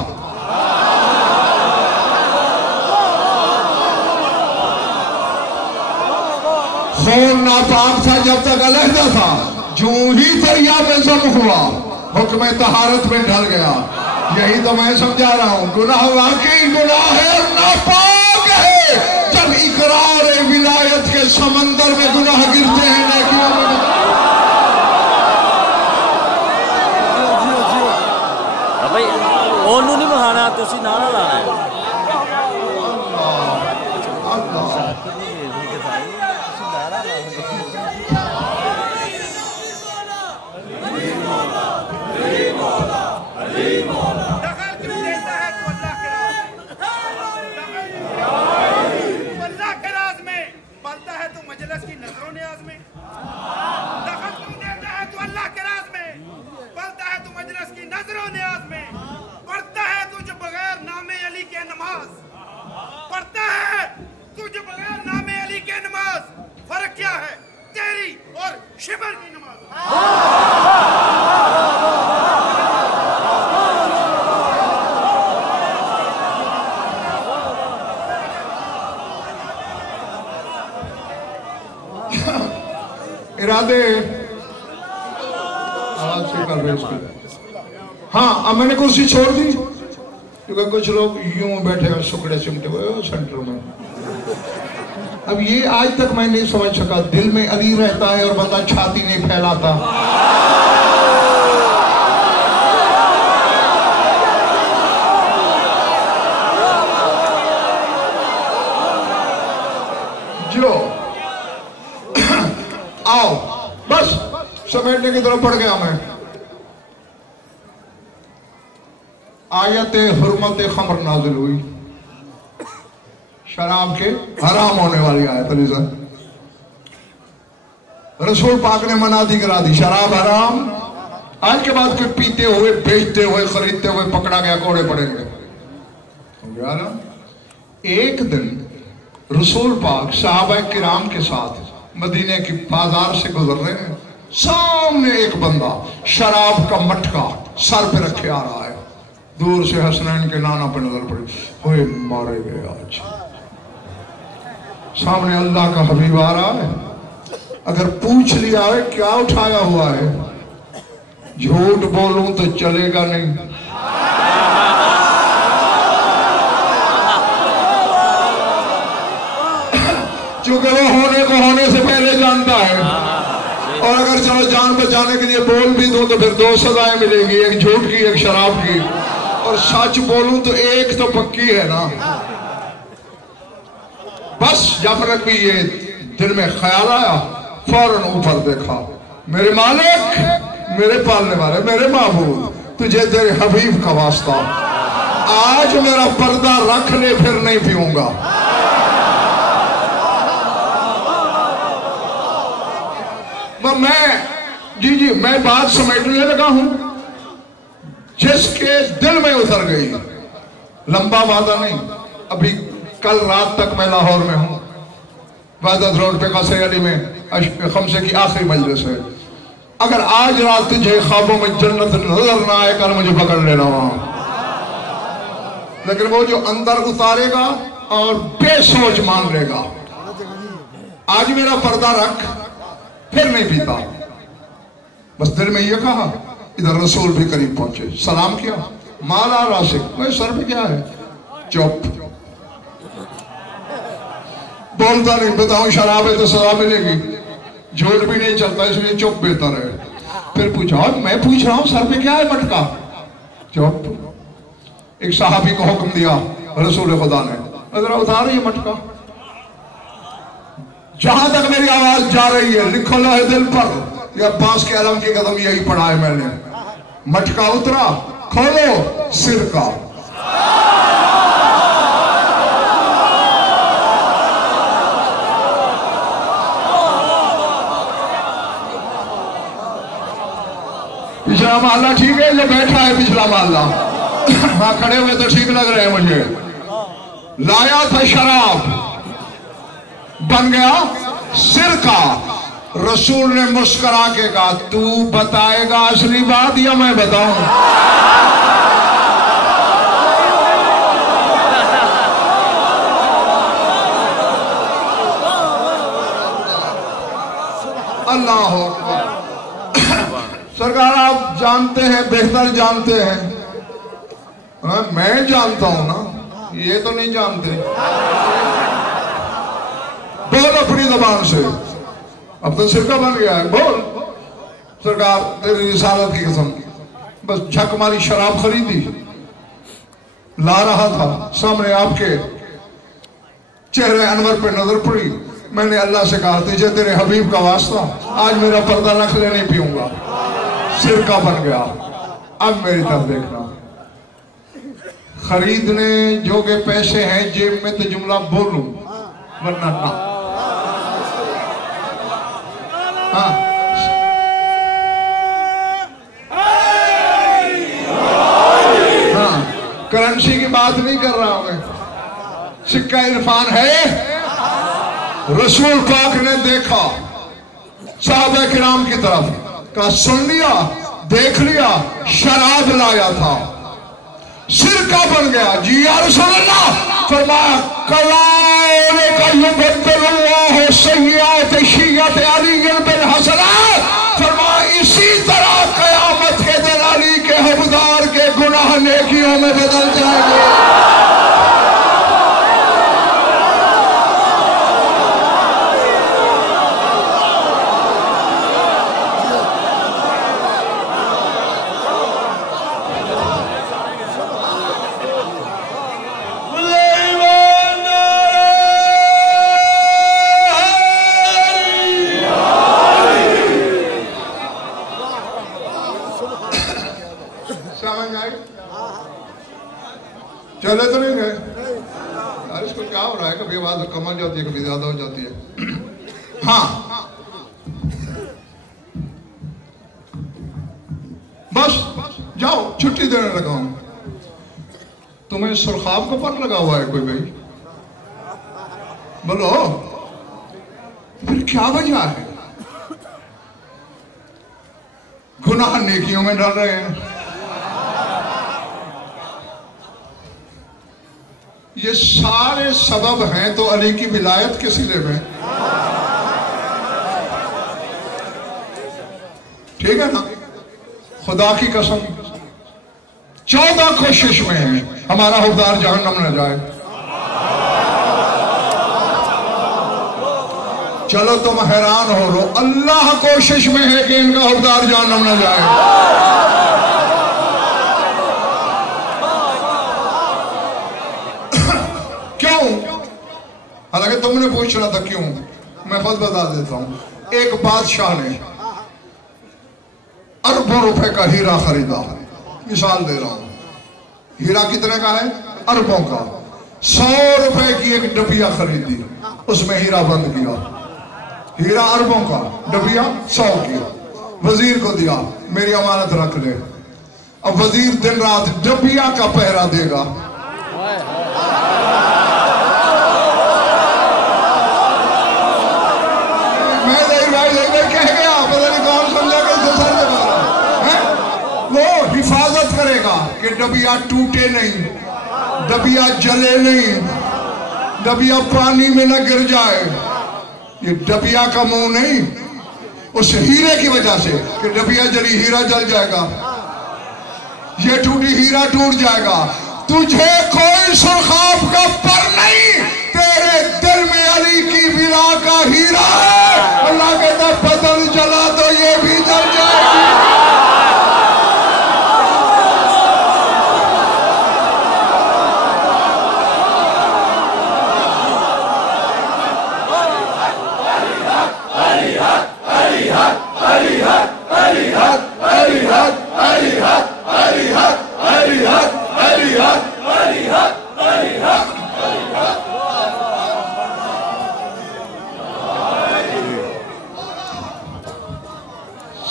खून नापाक था जब तक अलग था। जो ही दरिया में जम हुआ, हुक्म तहारत में ढल गया। यही तो मैं समझा रहा हूं, गुनाह वाकई गुनाह है और नापाक है। जब इकरार विलायत के समंदर में गुनाह गिरते हैं नेकियों में। भाई ओनू नहीं बहाना, तुसी नारा लाना है। पढ़ता है तुझे बगैर नामे अली के नमाज। फर्क क्या है तेरी और शिबर की नमाज? इरादे से कर रहे इसको। हाँ, अब मैंने कुर्सी छोड़ दी क्योंकि कुछ लोग यूं बैठे हैं सुकड़े सिमटे हुए सेंटर में। अब ये आज तक मैं नहीं समझ सका, दिल में अली रहता है और बंदा छाती नहीं फैलाता। जो आओ बस समेटने की तरफ बढ़ गया मैं। आयत हुर्मत खमर नाजिल हुई, शराब के हराम होने वाली आयत। रसूल पाक ने मनादी करा दी, शराब हराम। आज के बाद कोई पीते हुए, बेचते हुए, खरीदते हुए पकड़ा गया, कोड़े पड़ेंगे। हो गया ना। एक दिन रसूल पाक सहाबा किराम के साथ मदीने की बाजार से गुजर रहे हैं। सामने एक बंदा शराब का मटका सर पे रखे आ रहा है, दूर से हसनैन के नाना पर नजर पड़ी, हुए मारे गए आज। सामने अल्लाह का हबीब आ रहा है, अगर पूछ लिया है क्या उठाया हुआ है, झूठ बोलूं तो चलेगा नहीं। क्योंकि वो होने को होने से पहले जानता है, और अगर चलो जान बचाने के लिए बोल भी दूं तो फिर दो सजाएं मिलेंगी, एक झूठ की एक शराब की, और सच बोलूं तो एक तो पक्की है ना। बस जब तक भी ये दिल में ख्याल आया, फौरन ऊपर देखा, मेरे मालिक, मेरे पालने वाले, मेरे महबूब, तुझे तेरे हबीब का वास्ता, आज मेरा पर्दा रख ले, फिर नहीं पीऊंगा। मैं बात समेटने लगा हूं, जिसके दिल में उतर गई। लंबा वादा नहीं, अभी कल रात तक मैं लाहौर में हूं, वादत रोड पे कासे अली में खमसे की आखिरी मजलिस है। अगर आज रात तुझे ख्वाबों में जन्नत नजर ना आए, कल मुझे पकड़ लेना वहां। लेकिन वो जो अंदर उतारेगा और बेसोच मान लेगा, आज मेरा पर्दा रख, फिर नहीं पीता। बस दिल में ये कहा, इधर रसूल भी करीब पहुंचे, सलाम किया, माला राशिक, भाई सर पे क्या है, चुप, बोलता नहीं, बताऊं शराब है तो सजा मिलेगी, झूठ भी नहीं चलता, इसलिए चुप बेहतर है। फिर पूछा, मैं पूछ रहा हूं सर पे क्या है मटका, चुप। एक सहाबी को हुक्म दिया रसूल खुदा ने, जरा उतार ये मटका, जहां तक मेरी आवाज जा रही है लिखो लौहे दिल पर, या बांस के अलम की कदम यही पढ़ा है मैंने। मटका उतरा, खोलो सिर का, पिछला मोहल्ला ठीक है, जो बैठा है पिछला मोहल्ला, हाँ खड़े हुए तो ठीक लग रहे हैं मुझे। लाया था शराब, बन गया सिर का। रसूल ने मुस्कुरा के कहा, तू बताएगा असली बात या मैं बताऊं? अल्लाह सरकार, आप जानते हैं, बेहतर जानते हैं। मैं जानता हूं ना, ये तो नहीं जानते। बोल अपनी जबान से, अब तो सिरका बन गया है, बोल। सरकार तेरी रिसालत की कसम, बस झक मारी शराब खरीदी, ला रहा था, सामने आपके चेहरे अनवर पे नजर पड़ी, मैंने अल्लाह से कहा, तुझे तेरे हबीब का वास्ता, आज मेरा पर्दा रख ले, नहीं पीऊंगा। सिरका बन गया। अब मेरी तरफ देखना, खरीदने जो के पैसे हैं जेब में तो जुमला बोलूं, वरना ना। हाँ, हाँ, करेंसी की बात नहीं कर रहा हूं मैं, सिक्का इरफान है। रसूल पाक ने देखा सहाबा किराम की तरफ, कहा सुन लिया, देख लिया, शराब लाया था, सिरका बन गया। जी या रसूल अल्लाह, फरमाया कलाने का युबद्दुल्लाह सय्यात शिय्यात अली बिल हसनात, फरमाया इसी तरह कयामत के दिन अली के हबदार के गुनाह नेकियों में बदल जाएंगे। चले तो नहीं गए? अरे इसको क्या हो रहा है, कभी आवाज कम हो जाती है, कभी ज्यादा हो जाती है। हाँ, बस जाओ, छुट्टी देने लगा हूं। तुम्हें सुरखाब का पर लगा हुआ है कोई भाई? बोलो, फिर क्या वजह है? गुनाह नेकियों में डाल रहे हैं। ये सारे सबब हैं तो अली की विलायत किस लिए में? ठीक है ना? खुदा की कसम 14 कोशिश में है हमारा हुक्मदार जहन्नम न जाए। चलो तुम हैरान हो रो, अल्लाह कोशिश में है कि इनका हुक्मदार जहन्नम न जाए। क्यों? हालांकि तुमने पूछना था क्यों, मैं खुद बता देता हूं। एक बादशाह ने अरबों रुपए का हीरा खरीदा, मिसाल दे रहा हूं। हीरा कितने का है? अरबों का। 100 रुपए की एक डबिया खरीदी, उसमें हीरा बंद किया। हीरा अरबों का, डबिया 100 की। वजीर को दिया, मेरी अमानत रख ले। अब वजीर दिन रात डबिया का पहरा देगा। हिफाजत करेगा कि डबिया टूटे नहीं, डबिया जले नहीं, डबिया पानी में न गिर जाए। ये डबिया का मुंह नहीं, उस हीरे की वजह से कि डबिया जली हीरा जल जाएगा, ये टूटी हीरा टूट जाएगा। तुझे कोई सुरखाब का पर नहीं, तेरे दिल में अली की विला का हीरा है। अल्लाह कहता बदल जला तो ये भी जल जाएगी।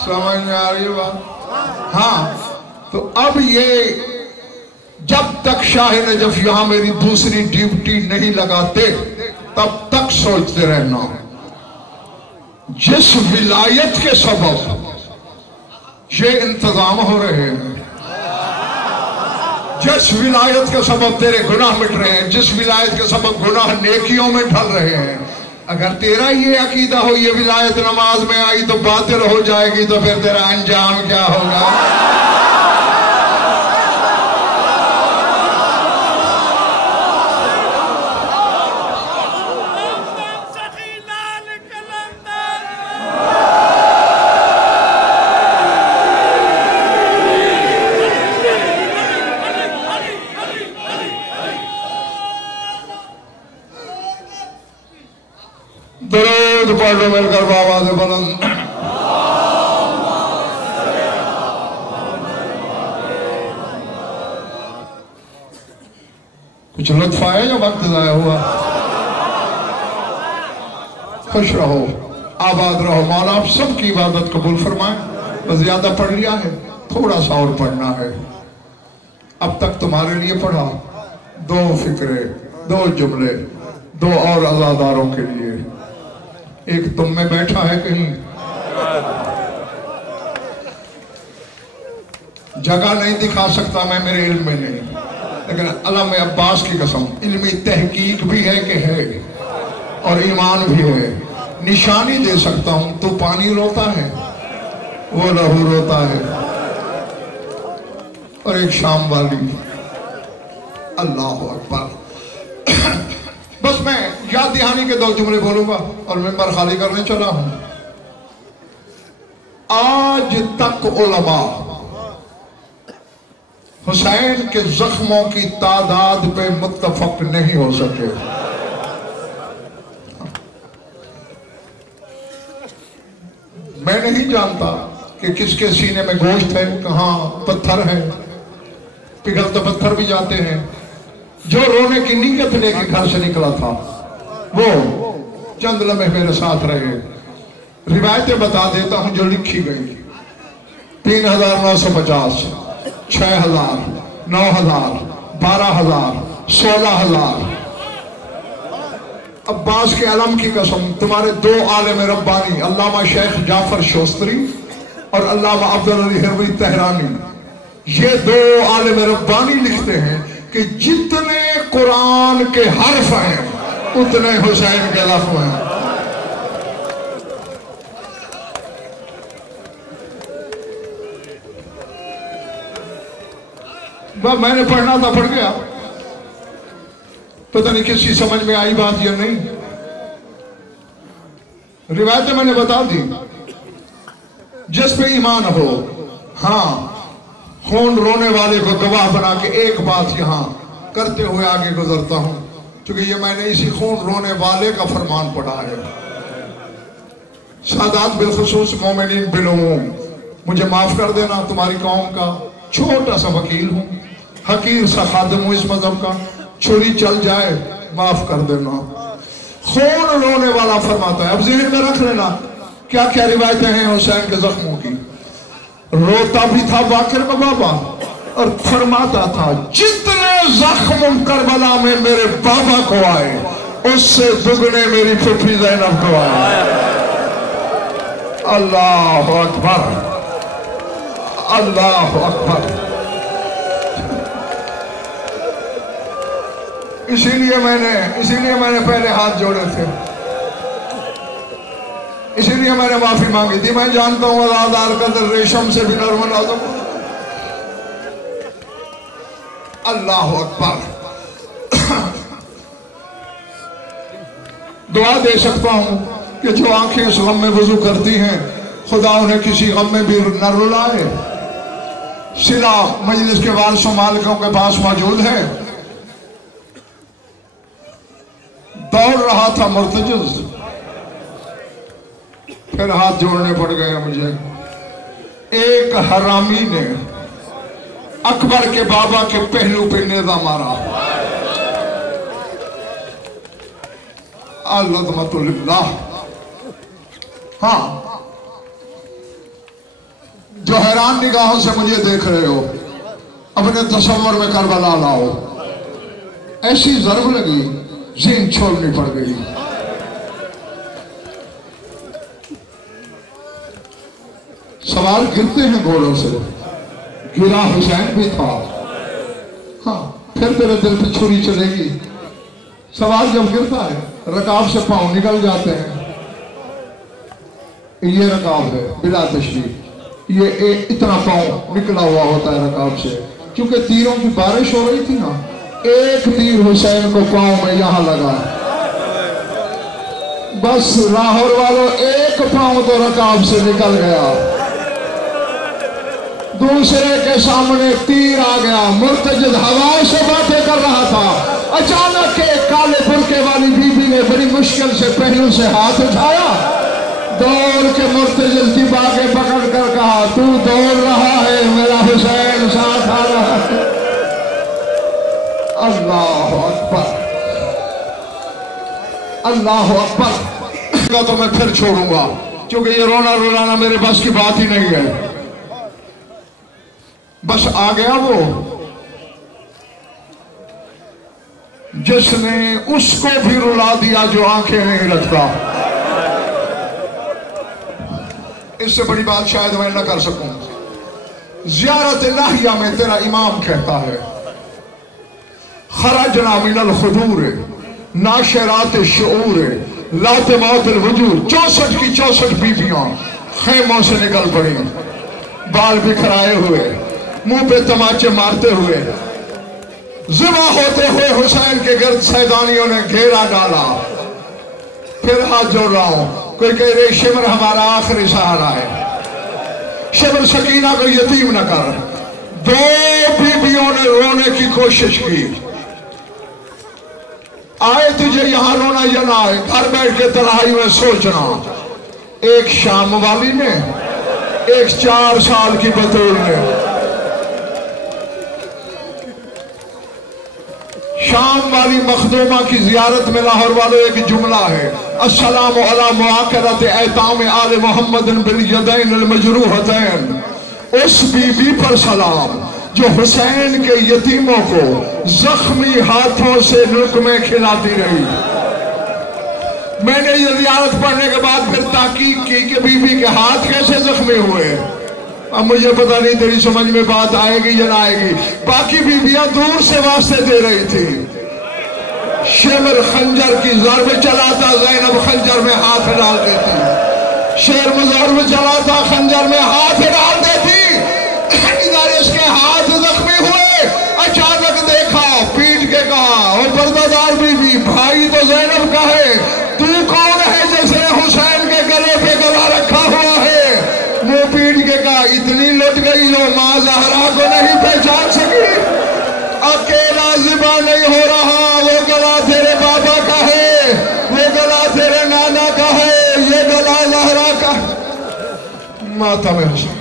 समझ में आ रही बात? हाँ, तो अब ये जब तक शाह नजफ यहां मेरी दूसरी ड्यूटी नहीं लगाते तब तक सोचते रहना, जिस विलायत के सबब ये इंतजाम हो रहे हैं, जिस विलायत के सबब तेरे गुनाह मिट रहे हैं, जिस विलायत के सबब गुनाह नेकियों में ढल रहे हैं, अगर तेरा ये अकीदा हो ये विलायत नमाज में आई तो बातिल हो जाएगी, तो फिर तेरा अंजाम क्या होगा? दरूद पढ़ लो मिलकर बाबा से बुलंद। कुछ लुत्फ आया या वक्त जाया हुआ? खुश रहो, आबाद रहो। मौला आप सबकी इबादत कबूल फरमाए। बस ज्यादा पढ़ लिया है, थोड़ा सा और पढ़ना है। अब तक तुम्हारे लिए पढ़ा 2 फिक्रे, 2 जुमले, 2 और अज़ादारों के लिए। एक तुम में बैठा है कहीं, जगह नहीं दिखा सकता मैं, मेरे इल्म में नहीं, लेकिन अलम अब्बास की कसम इल्मी तहकीक भी है कि है और ईमान भी है। निशानी दे सकता हूं, तो पानी रोता है, वो लहू रोता है। और एक शाम वाली, अल्लाह अकबर। बस मैं याद दहानी के 2 जुमले बोलूंगा और मिंबर खाली करने चला हूं। आज तक उलमा हुसैन के जख्मों की तादाद पे मुत्तफक नहीं हो सके। मैं नहीं जानता कि किसके सीने में गोश्त है, कहां पत्थर है। पिघल तो पत्थर भी जाते हैं। जो रोने की नीयत लेके घर से निकला था वो चंद लम्हे मेरे साथ रहे। रिवायतें बता देता हूं जो लिखी गई। 3,950, 6,000, 9,000, 12,000, 16,000। अब्बास के अलम की कसम, तुम्हारे 2 आलिम रब्बानी अल्लामा शेख जाफर शोस्तरी और अल्लामा अब्दुल अली हिरवी तेहरानी, ये 2 आलिम रब्बानी लिखते हैं कि जितने कुरान के हर्फ हैं उतने हुसैन के लफ्ज़ हैं। बस मैंने पढ़ना था, पढ़ गया, पता नहीं किसी समझ में आई बात या नहीं। रिवायतें मैंने बता दी। जिस पे ईमान हो, हाँ, खून रोने वाले को गवाह बना के एक बात यहां करते हुए आगे गुजरता हूं, क्योंकि ये मैंने इसी खून रोने वाले का फरमान पढ़ा है। सादात बिलखुसूस मोमिनीन बिलुमूम, मुझे माफ कर देना, तुम्हारी कौम का छोटा सा वकील हूं, हकीर सा खादिम हूं इस मजहब का, छुरी चल जाए माफ कर देना। खून रोने वाला फरमाता है। अब ज़हन में रख लेना क्या क्या रिवायतें हैं हुसैन के जख्मों की। रोता भी था बाकिर का बाबा और फरमाता था जितने जख्म करबला में मेरे बाबा को आए उससे दुगने मेरी फुफी ज़ैनब को आए। अल्लाह अकबर, अल्लाह अकबर। इसीलिए मैंने पहले हाथ जोड़े थे, इसीलिए मैंने माफी मांगी थी। मैं जानता हूं आदार कदर रेशम से भी नरम नाजुक। अल्लाह अकबर। दुआ दे सकता हूं कि जो आंखें इस गम में वजू करती हैं खुदा उन्हें किसी गम में भी न रुलाए। सिला मजलिस के वारिसों मालिकों के पास मौजूद है। दौड़ रहा था मुर्तजिज, फिर हाथ जोड़ने पड़ गए मुझे। एक हरामी ने अकबर के बाबा के पहलू पे नेजा मारा। अल्लाह, हाँ, जो हैरान निगाहों से मुझे देख रहे हो अपने तस्वर में करबला लाओ। ऐसी जरब लगी, जीन छोड़नी पड़ गई। सवाल गिरते हैं घोड़ों से, गिरा हुसैन भी था। हाँ, फिर तेरे दिल पे छुरी चलेगी। सवाल जब गिरता है रकाब से पांव निकल जाते हैं। ये रकाब है बिला तशरीफ, ये इतना पांव निकला हुआ होता है रकाब से, क्योंकि तीरों की बारिश हो रही थी ना। एक तीर हुसैन को पांव में यहां लगा, बस लाहौर वालों एक पांव तो रकाब से निकल गया। दूसरे के सामने तीर आ गया। मुर्तजिद हवाओं से बातें कर रहा था, अचानक एक काले बुर्के वाली बीबी ने बड़ी मुश्किल से पहलू से हाथ उठाया। दौड़ के मुर्तजिद की बागें पकड़ कर कहा, तू दौड़ रहा है, मेरा हुसैन साथ आ रहा है। अल्लाह अकबर, अल्लाह अकबर। तो मैं फिर छोड़ूंगा, क्योंकि ये रोना रुलाना मेरे बस की बात ही नहीं है। बस आ गया वो जिसने उसको भी रुला दिया जो आंखें नहीं रखता। इससे बड़ी बात शायद मैं न कर सकूं। ज़ियारत लाहिया में तेरा इमाम कहता है, खरजना मिनल खुदूर नाशरात शऊर लाते मौतिल वजूद। 64 की 64 बीबियां खेमों से निकल पड़ी, बाल बिखराए हुए, मुंह पे तमाचे मारते हुए, ज़िबा होते हुए हुसैन के गिर्द सैदानियों ने घेरा डाला। फिर हाथ जोड़ रहा हूं, कोई कह रहे शिमर हमारा आखिरी सहारा है, शिमर सकीना को यतीम न कर। दो बीबियों ने रोने की कोशिश की। आए तुझे यहां रोना या ना आए, घर बैठ के तन्हाई में सोचना। एक शाम वाली ने, एक 4 साल की बतूल ने। शाम वाली मखदूमा की जियारत में लाहौर वालों एक जुमला है, अस्सलामु अला मुआकरत ऐताम आले मोहम्मद बिल यदैन अल मजरूहतैन। उस बीबी पर सलाम जो हुसैन के यतीमों को जख्मी हाथों से लुक़मे खिलाती रही। मैंने ये जियारत पढ़ने के बाद फिर ताकीद की कि बीबी के हाथ कैसे जख्मी हुए। अब मुझे पता नहीं तेरी समझ में बात आएगी या ना आएगी। बाकी बीबियां दूर से वास्ते दे रही थी, शेर खंजर की ज़र्ब चलाता, ज़ैनब खंजर में हाथ डाल देती। शेर ज़र्ब चलाता, खंजर में हाथ डाल देती। इधर इसके हाथ जख्मी हुए, अचानक देखा, पीट के कहा, और बरदादार बीबी, भाई तो ज़ैनब का है, तू कौन है जिसने हुसैन के गले पे गला रखा हुआ है? मुंह पीट के कहा, इतनी लुट गई हो, माँ ज़हरा को नहीं पहचान सकी। अकेला ज़िबा नहीं हो रहा, वो गला तेरे बाबा का है, वो गला तेरे नाना का है, ये गला ज़हरा का। माता में हुसैन।